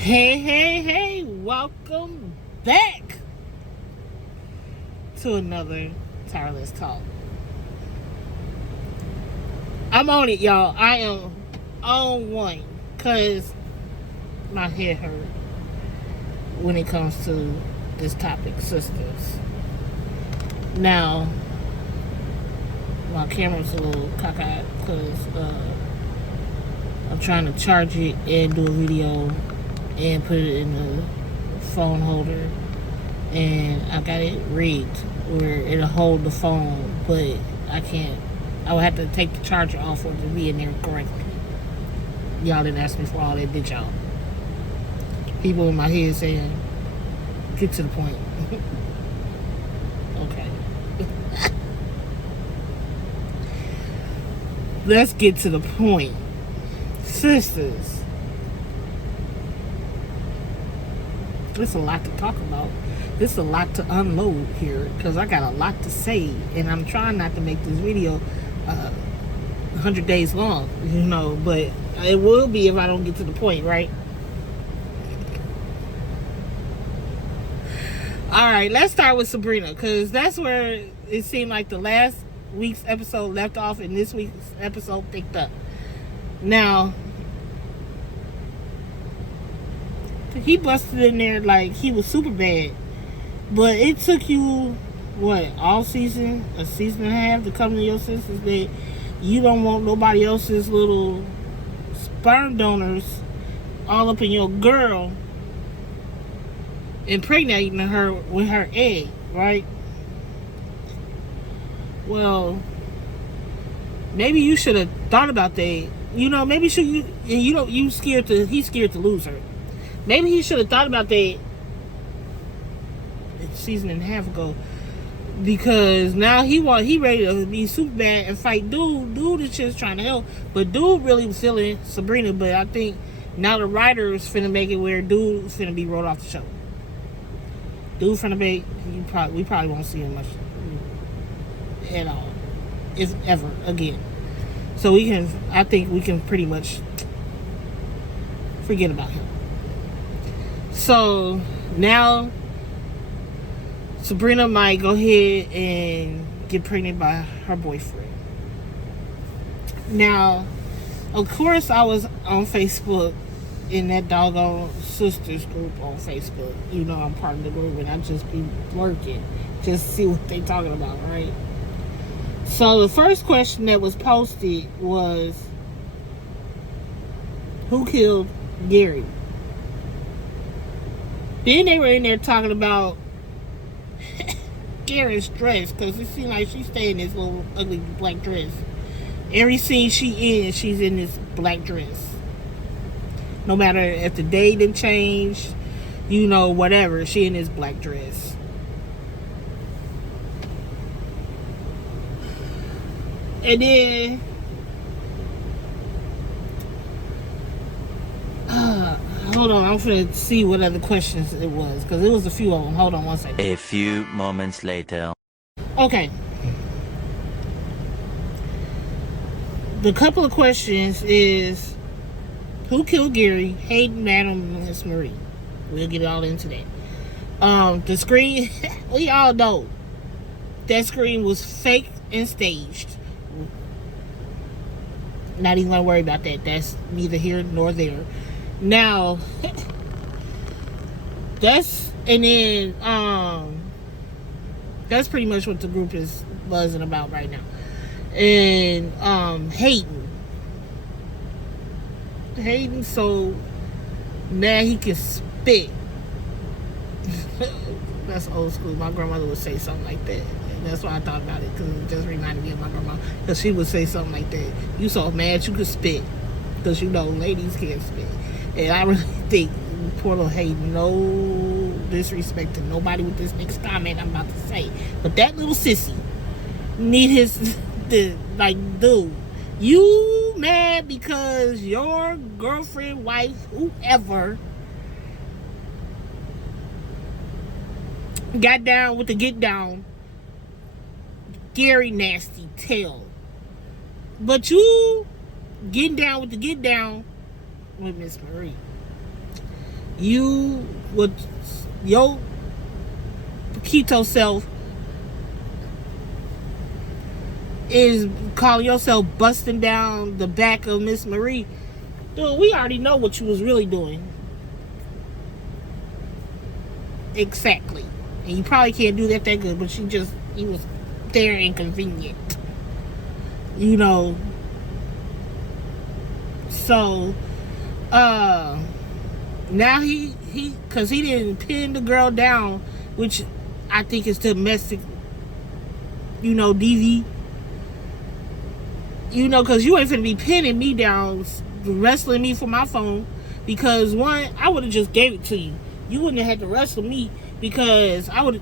Hey, welcome back to another Tireless Talk. I'm on it, y'all. I am on one because my head hurt when it comes to this topic, sisters. Now, my camera's a little cockeyed because I'm trying to charge it and do a video and put it in the phone holder, and I got it rigged where it'll hold the phone, but I can't. I would have to take the charger off for it to be in there correctly. Y'all didn't ask me for all that, did y'all? People in my head saying, get to the point. Okay. Let's get to the point. Sisters, there's a lot to talk about. There's a lot to unload here because I got a lot to say, and I'm trying not to make this video 100 days long, but it will be if I don't get to the point, right? All right, let's start with Sabrina because that's where it seemed like the last week's episode left off and this week's episode picked up. Now, he busted in there like he was super bad, but it took you all season, a season and a half to come to your senses that you don't want nobody else's little sperm donors all up in your girl, impregnating her with her egg, right? Well, maybe you should have thought about that. Maybe he's scared to lose her. Maybe he should have thought about that a season and a half ago, because now he ready to be super bad and fight dude. Dude is just trying to help, but dude really was feeling Sabrina. But I think now the writers finna make it where dude's finna be rolled off the show. Dude finna be, we probably won't see him much at all, if ever again. So I think we can pretty much forget about him. So now Sabrina might go ahead and get pregnant by her boyfriend. Now, of course, I was on Facebook in that doggone sisters group on Facebook. I'm part of the group, and I just be lurking just to see what they talking about, right? So the first question that was posted was, who killed Gary? Then they were in there talking about Gary's dress, because it seemed like she stayed in this little ugly black dress. Every scene she's in this black dress. No matter if the day didn't change, whatever, she in this black dress. And then hold on, I'm finna see what other questions it was, because it was a few of them. Hold on one second. A few moments later. Okay. The couple of questions is, who killed Gary, Hayden, Madam, and Miss Marie? We'll get all into that. The screen, we all know that screen was fake and staged. Not even gonna worry about that. That's neither here nor there. Now, that's pretty much what the group is buzzing about right now. And Hayden so mad he can spit. That's old school. My grandmother would say something like that. And that's why I thought about it, because it just reminded me of my grandma, because she would say something like that. You so mad you could spit, because ladies can't spit. And I really think poor little Hayden, no disrespect to nobody with this next comment I'm about to say, but that little sissy need dude, you mad because your girlfriend, wife, whoever got down with the get down Gary nasty tail, but you getting down with the get down with Miss Marie. you with your keto self is calling yourself busting down the back of Miss Marie. Dude, we already know what you was really doing. Exactly. And you probably can't do that good, but he was there inconvenient. You know. So, now because he didn't pin the girl down, which I think is domestic, DV. Because you ain't finna be pinning me down, wrestling me for my phone. Because one, I would have just gave it to you. You wouldn't have had to wrestle me because I'm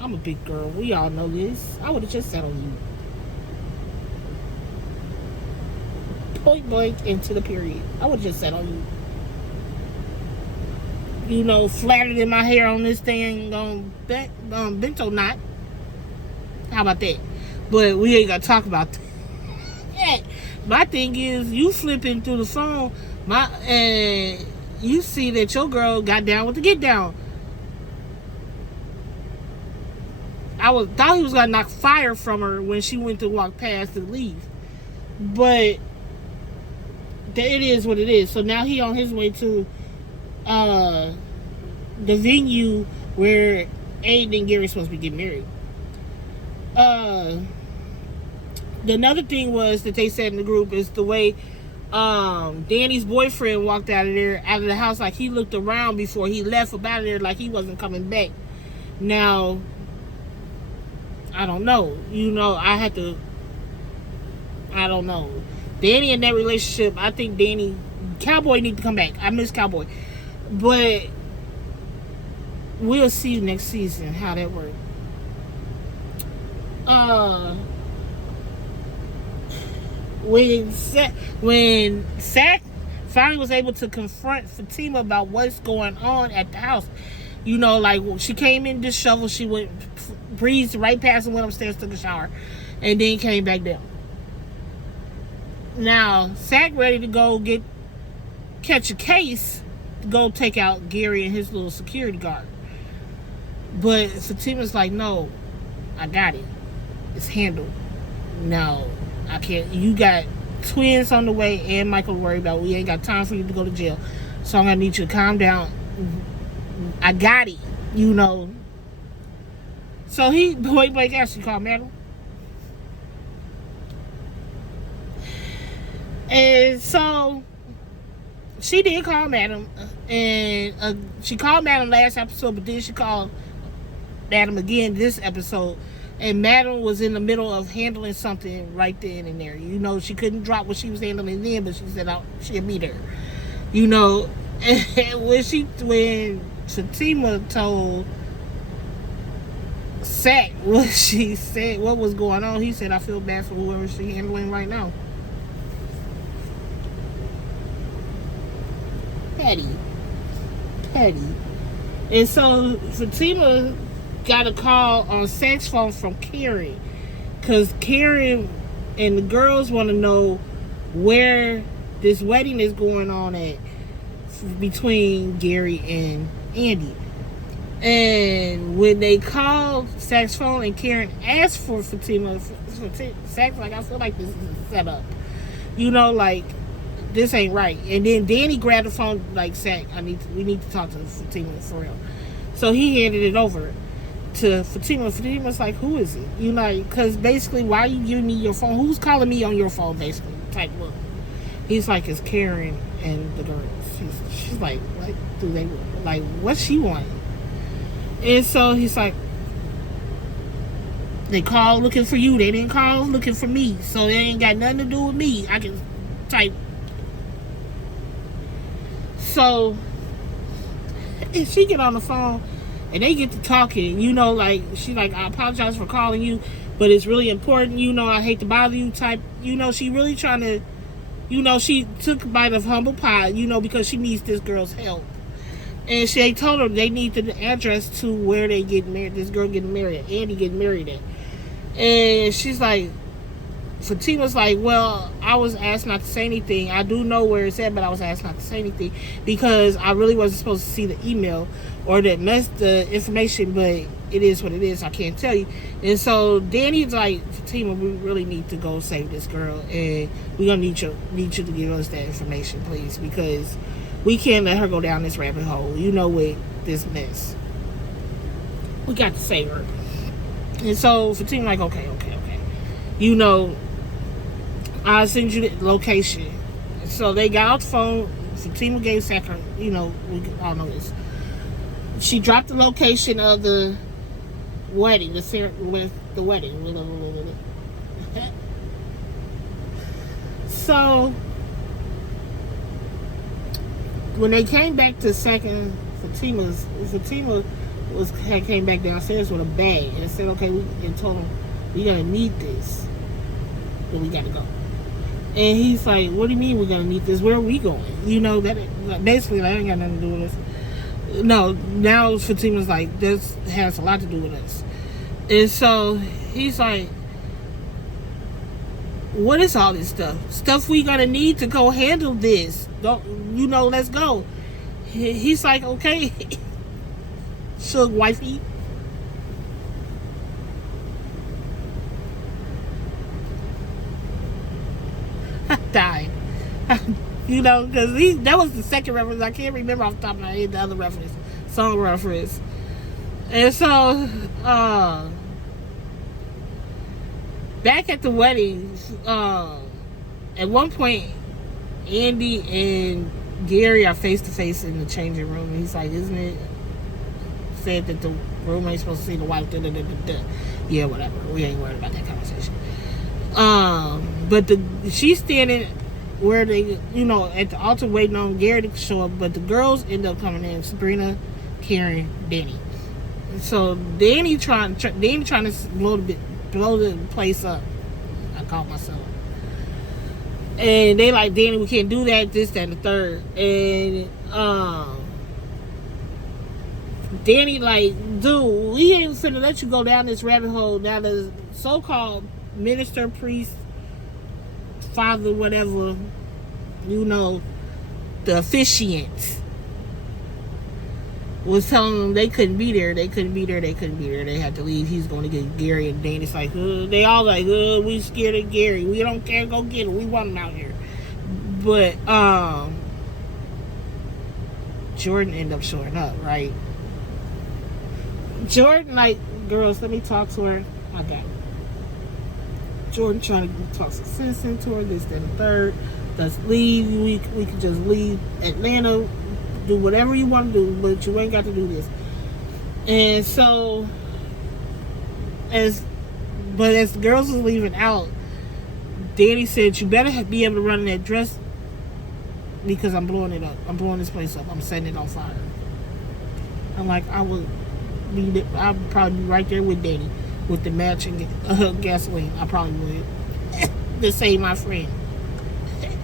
a big girl. We all know this. I would have just sat on you. Point blank into the period. I would have just sat on you. Flattered in my hair on this thing on bento knot. How about that? But we ain't got to talk about that. My thing is, you flipping through the phone, you see that your girl got down with the get down. I thought he was gonna knock fire from her when she went to walk past to leave, but it is what it is. So now he on his way to the venue where Hayden and Gary's supposed to be getting married. Another thing was that they said in the group is the way Danny's boyfriend walked out of the house, like he looked around before he left up out of there, like he wasn't coming back. Now, I don't know. I don't know. Danny in that relationship, I think Cowboy need to come back. I miss Cowboy. But we'll see next season how that works. When Zach finally was able to confront Fatima about what's going on at the house, like she came in disheveled, she breezed right past and went upstairs, took a shower, and then came back down. Now Zach ready to go catch a case to go take out Gary and his little security guard, but Fatima's like, no, I got it. It's handled. No, I can't. You got twins on the way and Michael to worry about. We ain't got time for you to go to jail. So I'm going to need you to calm down. I got it, So he point blank asked, you called madam? And so she did call madam. And she called madam last episode, but then she called madam again this episode. And madam was in the middle of handling something right then and there. She couldn't drop what she was handling then, but she said she'll meet her. And when Fatima told Zach what she said, what was going on, he said, I feel bad for whoever she's handling right now. Petty. And so Fatima got a call on Zach's phone from Karen, because Karen and the girls want to know where this wedding is going on at between Gary and Andy. And when they called Zach's phone and Karen asked for Fatima, Zach's like, I feel like this is a setup. Like, this ain't right. And then Danny grabbed the phone like, Zach, we need to talk to Fatima for real. So he handed it over to Fatima. Fatima's like, who is it? Because basically, why are you giving me your phone? Who's calling me on your phone, basically? Type look. He's like, it's Karen and the girls. She's like, what do they want? Like, what she want? And so he's like, they called looking for you. They didn't call looking for me. So they ain't got nothing to do with me. I can type. So if she get on the phone and they get to talking, she's like, I apologize for calling you, but it's really important, I hate to bother you type, she really trying to, she took a bite of humble pie, because she needs this girl's help. And they told her they need the address to where they get married, this girl getting married, Andy getting married at. And she's like, Fatima's like, well, I was asked not to say anything. I do know where it's at, but I was asked not to say anything because I really wasn't supposed to see the email or the information, but it is what it is. I can't tell you. And so Danny's like, Fatima, we really need to go save this girl, and we're gonna need you to give us that information, please, because we can't let her go down this rabbit hole. With this mess, we got to save her. And so Fatima like, okay. I'll send you the location. So they got off the phone. Fatima gave Sacker, we all know this. She dropped the location of the wedding, the wedding. So when they came back to second, Fatima came back downstairs with a bag and said, okay, and told them, we're gonna need this, but we gotta go. And he's like, what do you mean we're gonna need this? Where are we going? That basically, that ain't got nothing to do with us. No, now Fatima's like, this has a lot to do with us. And so he's like, what is all this stuff we gonna need to go handle this? Let's go. He's like, okay. Shug wifey. I died. Because that was the second reference. I can't remember off the top of my head the other reference, song reference. And so, back at the wedding, at one point, Andy and Gary are face to face in the changing room. And he's like, isn't it said that the room ain't supposed to see the wife? Yeah, whatever. We ain't worried about that conversation. But she's standing where they, at the altar waiting on Gary to show up. But the girls end up coming in: Sabrina, Karen, Danny. So Danny trying to blow the place up. I caught myself. And they like, Danny, we can't do that, this, that, and the third. And Danny like, dude, we ain't finna let you go down this rabbit hole. Now the so-called minister, priest, father, whatever, the officiant was telling them they couldn't be there. They had to leave. He's going to get Gary. And Danny's like, they all like, we scared of Gary. We don't care. Go get him. We want him out here. But Jordan ended up showing up, right? Jordan like, girls, let me talk to her. I got it. Jordan trying to talk some sense into her, this, that, and the third. Let's leave. We can just leave Atlanta. Do whatever you want to do, but you ain't got to do this. And so, as the girls was leaving out, Danny said, you better be able to run in that dress because I'm blowing it up. I'm blowing this place up. I'm setting it on fire. I'm like, I'd probably be right there with Danny with the matching gasoline. I probably would. To save my friend.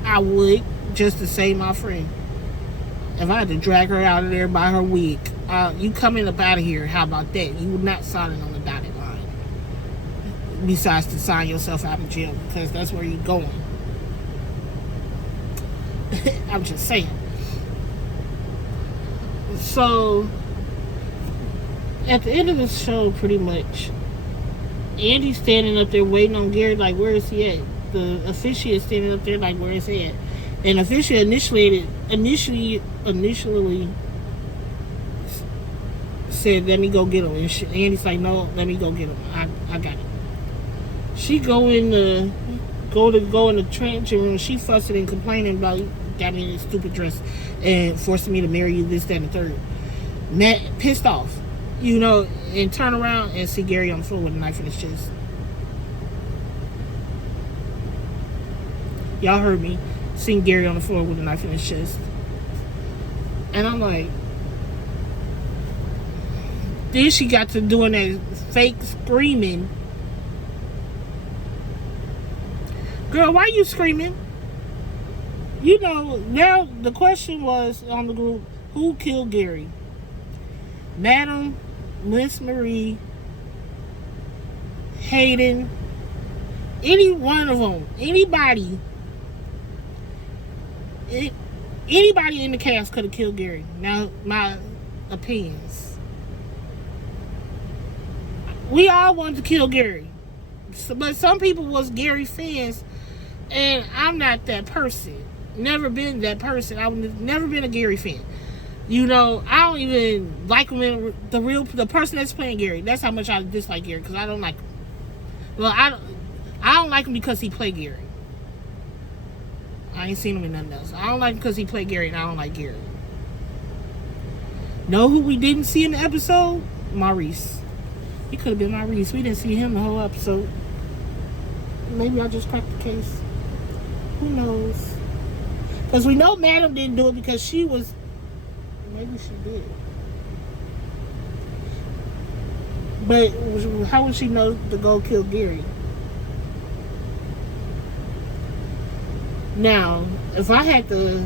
I would, just to save my friend. If I had to drag her out of there by her wig, you coming up out of here, how about that? You would not sign it on the dotted line. Besides to sign yourself out of jail, because that's where you're going. I'm just saying. So, at the end of the show, pretty much, Andy's standing up there waiting on Gary, like, where is he at? The officiant standing up there, like, where is he at? And officiant initially said, let me go get him. And Andy's like, no, let me go get him. I got it. She go in the changing room. She fussing and complaining about, got me in this stupid dress and forcing me to marry you, this, that, and the third. Mad, pissed off, and turn around and see Gary on the floor with a knife in his chest. Y'all heard me. Seeing Gary on the floor with a knife in his chest. And I'm like, then she got to doing that fake screaming. Girl, why you screaming? Now the question was on the group, who killed Gary? Madam, Miss Marie, Hayden, Any one of them, anybody in the cast could have killed Gary. Now, my opinions. We all wanted to kill Gary. But some people was Gary fans, and I'm not that person. Never been that person. I've never been a Gary fan. You know, I don't even like him in the person that's playing Gary. That's how much I dislike Gary, because I don't like him. Well, I don't like him because he played Gary. I ain't seen him in nothing else. I don't like him because he played Gary, and I don't like Gary. Know who we didn't see in the episode? Maurice. It could have been Maurice. We didn't see him the whole episode. Maybe I just cracked the case. Who knows? Because we know Madam didn't do it because she was... Maybe she did. But how would she know to go kill Gary? Now, if I had to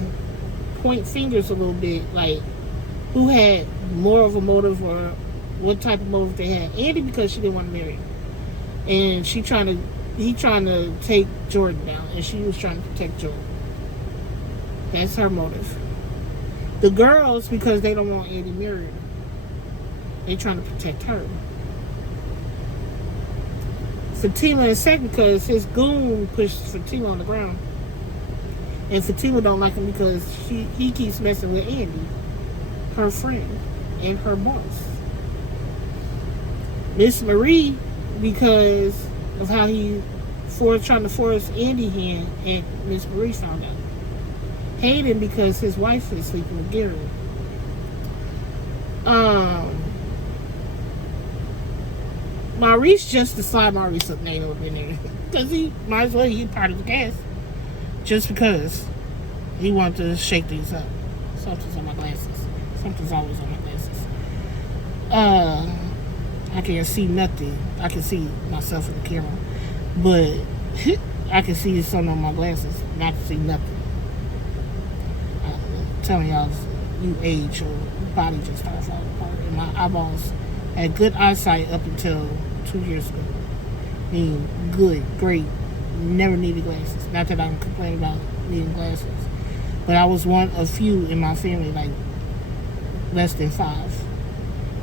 point fingers a little bit, like, who had more of a motive or what type of motive they had? Andy, because she didn't want to marry him. And he trying to take Jordan down, and she was trying to protect Jordan. That's her motive. The girls, because they don't want Andy married. They trying to protect her. Fatima is second because his goon pushed Fatima on the ground. And Fatima don't like him because he keeps messing with Andy, her friend, and her boss. Miss Marie, because of how he trying to force Andy hand, and Miss Marie found out. Hayden, because his wife is sleeping with Gary. Maurice, just to slide Maurice up name up in there. Because he might as well be part of the cast. Just because he wanted to shake things up. Something's on my glasses. Something's always on my glasses. I can't see nothing. I can see myself in the camera. But I can see something on my glasses. Not to see nothing. I'm telling y'all, you age, your body just starts falling apart. And my eyeballs had good eyesight up until 2 years ago. I mean, good, great. Never needed glasses. Not that I'm complaining about needing glasses. But I was one of few in my family, like less than 5,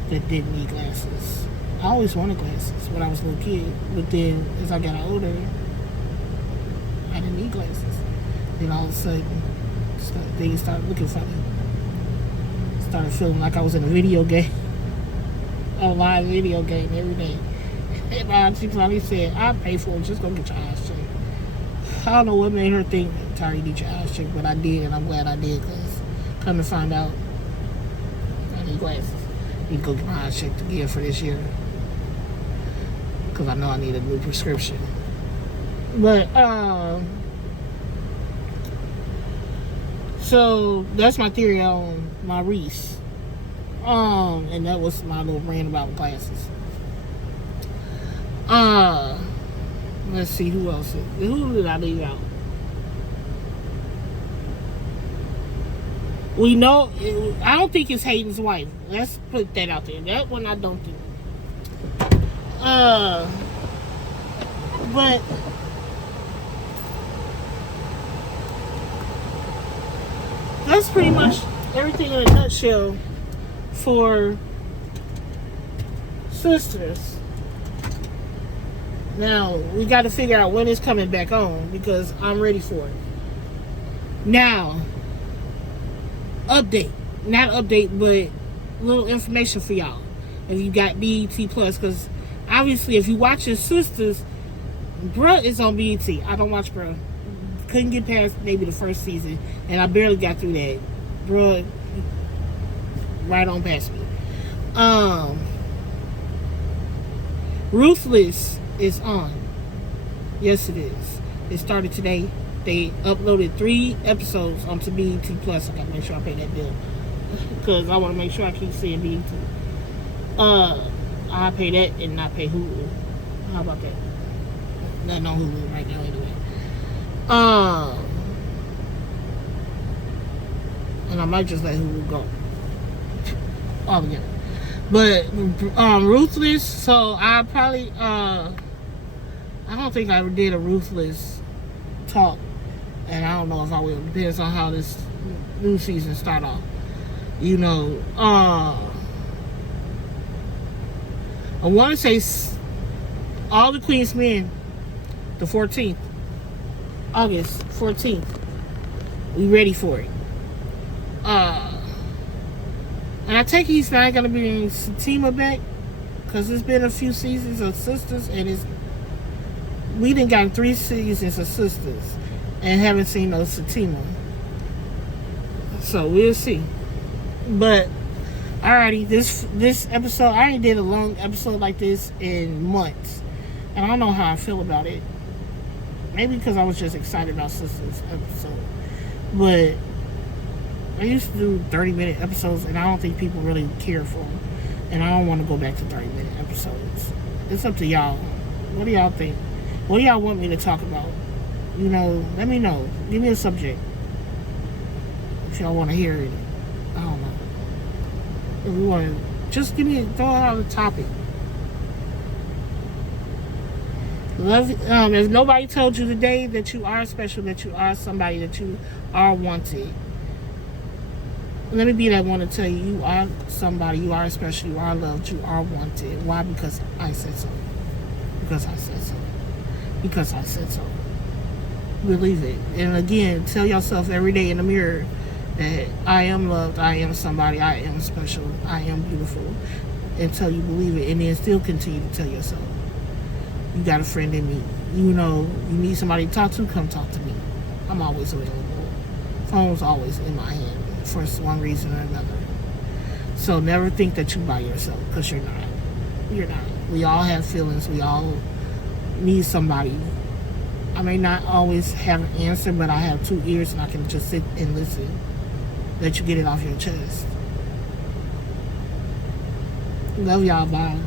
that didn't need glasses. I always wanted glasses when I was a little kid. But then as I got older, I didn't need glasses. Then all of a sudden, things started looking funny. Started feeling like I was in a video game. A live video game every day. And she finally said, I'll pay for it, just go get your eyes checked. I don't know what made her think, Tari, you need your eyes checked, but I did, and I'm glad I did, because come to find out, I need glasses. I need to go get my eyes checked again for this year, because I know I need a new prescription. But, so, that's my theory on Maurice. And that was my little rant about glasses. Let's see who else. Who did I leave out? We know. I don't think it's Hayden's wife. Let's put that out there. That one I don't think. But that's pretty much everything in a nutshell for Sisters. Now, we got to figure out when it's coming back on, because I'm ready for it. Now, update. Not update, but little information for y'all. If you got BET Plus, because obviously if you watching Sisters, bruh is on BET. I don't watch bruh. Couldn't get past maybe the first season, and I barely got through that. Bruh, right on past me. Ruthless is on. Yes, it is. It started today. They uploaded 3 episodes onto BET Plus. I gotta make sure I pay that bill, because I want to make sure I keep seeing BET. I pay that and not pay Hulu. How about that? Nothing on Hulu right now anyway. And I might just let Hulu go altogether. But Ruthless, so I probably I I don't think I ever did a ruthless talk, and I don't know if I will. Depends on how this new season start off. You know, I want to say all the Queen's Men, the 14th, August 14th. We ready for it. And I take he's not gonna bring Fatima back, because it's been a few seasons of Sistas, and we done got 3 seasons of Sistas and haven't seen no Fatima. So we'll see. But alrighty, this episode, I ain't did a long episode like this in months, and I don't know how I feel about it. Maybe because I was just excited about Sistas episode, but I used to do 30-minute episodes, and I don't think people really care for them. And I don't want to go back to 30-minute episodes. It's up to y'all. What do y'all think? What do y'all want me to talk about? You know, let me know. Give me a subject. If y'all want to hear it. I don't know. If you want to, just throw out a topic. Love. If nobody told you today that you are special, that you are somebody, that you are wanted, let me be that one to tell you, you are somebody, you are special, you are loved, you are wanted. Why? Because I said so. Because I said so. Because I said so. Believe it. And again, tell yourself every day in the mirror that I am loved, I am somebody, I am special, I am beautiful. Until you believe it. And then still continue to tell yourself, you got a friend in me. You know, you need somebody to talk to, come talk to me. I'm always available. Phone's always in my hand. For one reason or another. So never think that you're by yourself, because you're not. You're not. We all have feelings. We all need somebody. I may not always have an answer, but I have 2 ears and I can just sit and listen. Let you get it off your chest. Love y'all. Bye.